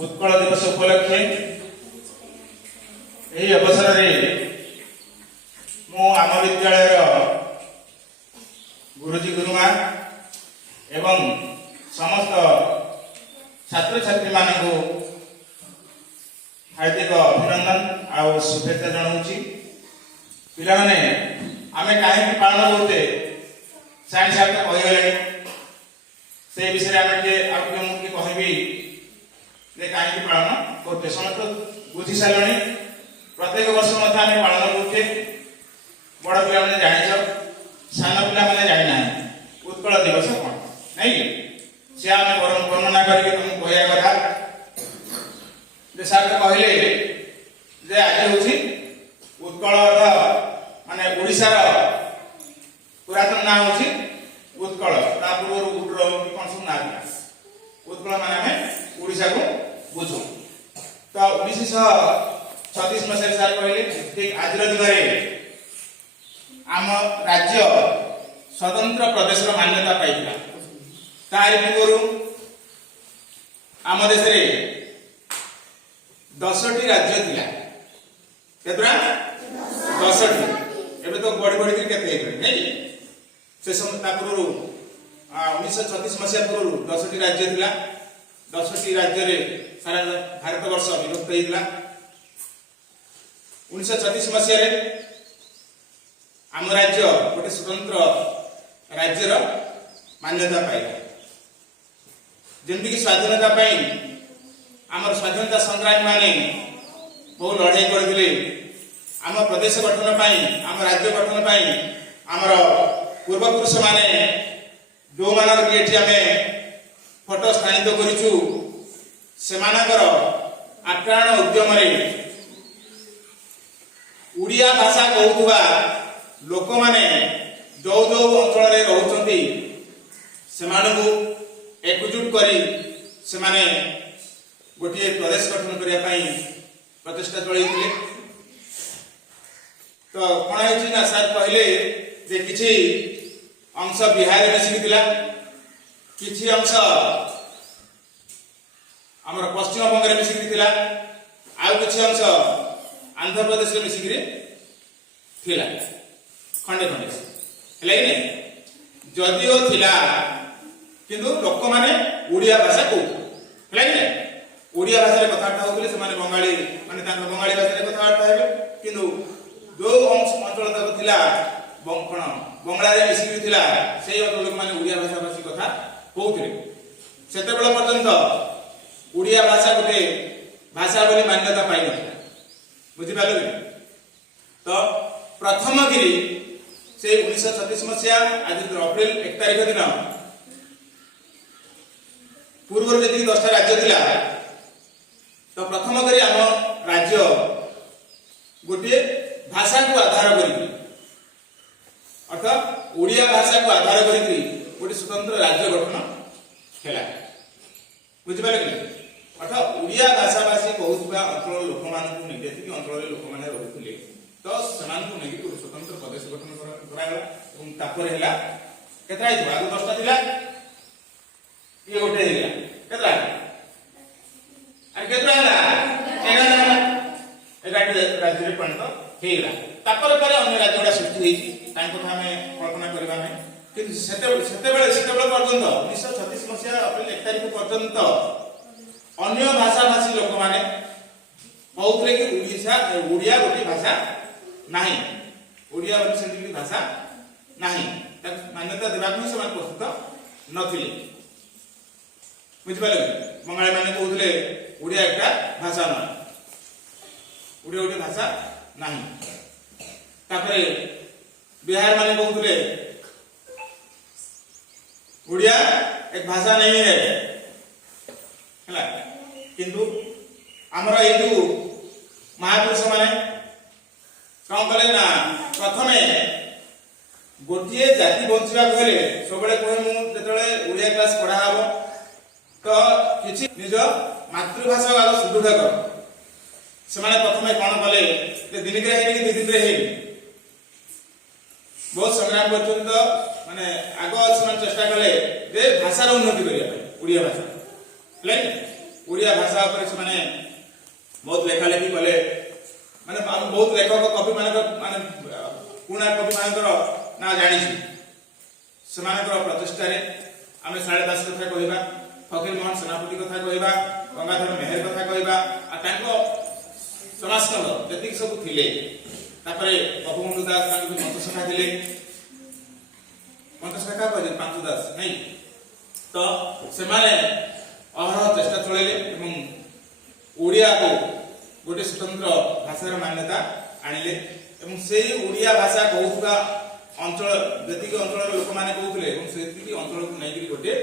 उत्कल दिवस उपलक्षे यही अवसर में मु आम विद्यालय गुरुजी गुरुमा एवं समस्त छात्र छात्री मानू हार्दिक अभिनंदन आ शुभेच्छा जनाऊँगी। पिला माने आमे कहीं पालन करते साइंस साहब तो कहीगले से विषय मुझे कहबी कहीं पालन करते समस्त बुझी सारे प्रत्येक वर्ष पालन करते बड़ पिला मैंने जान सान पिला मैंने जाना उत्कल दिवस कौन नहीं सी आम वर्णना करके तुमको कहया कथा सार कहले आज हूँ उत्कल माने ओडिशार पुरातन ना हूँ उत्कल पूर्व उड्र कौन सब ना उत्कल माने ओडिशा को बुझू तो 1936 मसीह सार कहले ठीक आज दिन आम राज्य स्वतंत्र प्रदेश मान्यता पाई तार पूर्व आम देश में 10टी राज्य थिला केतरा 10टी एबे तो बड़ी बड़ी के केते नहीं से समय पूर्व 1936 मसीहा पूर्व 10टी राज्य थिला 10टी राज्य रे सारा भारत वर्ष विभक्त होइतला 1936 मसीहा रे आम राज्य गोटे स्वतंत्र राज्यर मान्यता पाइला जमीक स्वाधीनता आमर स्वाधीनता संग्रामी माने बहुत लड़ाई करते आम प्रदेश गठन आम राज्य गठन आमर पूर्वपुरुष माने जो मानक ये आम फोटो स्थानित करूँ से आप्राण उद्यम उड़िया भाषा कहूबा लोक माने जो जो अंचल रोचंती एकजुट करी से माने गोटे प्रदेश गठन करने प्रचेषा चलते तो कौन है सर कहले जे किछि अंश बिहार मिसिक किछि अंश आमर पश्चिम बंग मिसिक आउ किछि अंश आंध्र प्रदेश मिसिक खंडे खंडे है जदिओ थिला किंतु लोक माने उड़िया भाषा कहते है ओडिया भाषा कथबार्ता होते से बंगाली माने बंगाली भाषा कथबार्ता हे किंतु जो अंचल तक थिला बंगला रे मिसिक थिला से अंचल लोक माने उड़िया भाषा भाषी कथा कहते सेते बेला पर्यंत उड़िया भाषा गोटे भाषा बोली मान्यता पाई नथिला बुझि पालो तो प्रथम गिरी से 1936 मसीहा आज अप्रैल 1 तारिख दिन पूर्व जी 10टा राज्य थिला तो प्रथम करी आम राज्य गोटे भाषा को आधार करी अर्थात ओडिया भाषा को आधार करी गोटे स्वतंत्र राज्य गठन है बुझिपारे कि अर्थात ओडिया भाषा भाषी कहूबा अंचल लोक मानक नहीं अंचल लोक मैंने रोते तो से स्वतंत्र प्रदेश गठन करागला केतरा आगे 10टा थिला ये गोटे केतरा राज्य में परिणत होगा अन्य राज्य गुड़ा सृष्टि होती कल्पना करवा ना कि पर्यंत 1936 मसीहा अप्रैल 1 तारिख पर्यंत अन्य भाषा भाषी लोक मैंने कहते कि ओडिया गोटे भाषा नहीं ओडिया से भाषा नहीं मान्यता देवाक से प्रस्तुत नथिले बुझिपारे बंगाली माने कहते ओडिया एक भाषा ना ओडिया गोटे भाषा नहीं बिहार माने कहते ओडिया एक भाषा नहीं है किंतु आमर ये जो महापुरुष माने कौन कले ना प्रथम गोटे जाति बंचा गले सब कहे मुझे ओडिया क्लास पढ़ा हम तो किसी निज मातृभाषा आग सुदृढ़ कर से प्रथम कौन कले दिन के 2 दिन बहुत संग्राम कर माने आग चेष्टा कले भाषार उन्नति करने ओडिया भाषा ओडिया ओडिया भाषा ଉପରେ ସେମାନେ बहुत लेखालेखि कले माने बहुत लेखक कवि माने पुणा कवि मानकर ना जानी सेमानकर प्रचेष्टारे आमे सारे दास कथा कहबा, फकीर मोहन सेनापति कथा कहबा, गंगाधर मेहर कथा कहबा आ तांको समाजकंद जतिक सब थिले तापरे बपबंधु दास तांको मंत्रसखा थिले मंत्रसखा कहले पांचु दास नहीं तो सेमाने अहरह चेष्टा चलेले एवं ओडिया को गोटे स्वतंत्र भाषार मान्यता आनिले एवं से ओडिया भाषा कहूवा अंचल जतिक अंचल लोक माने कहूले एवं सेतिकी अंचल को नहीं गोटे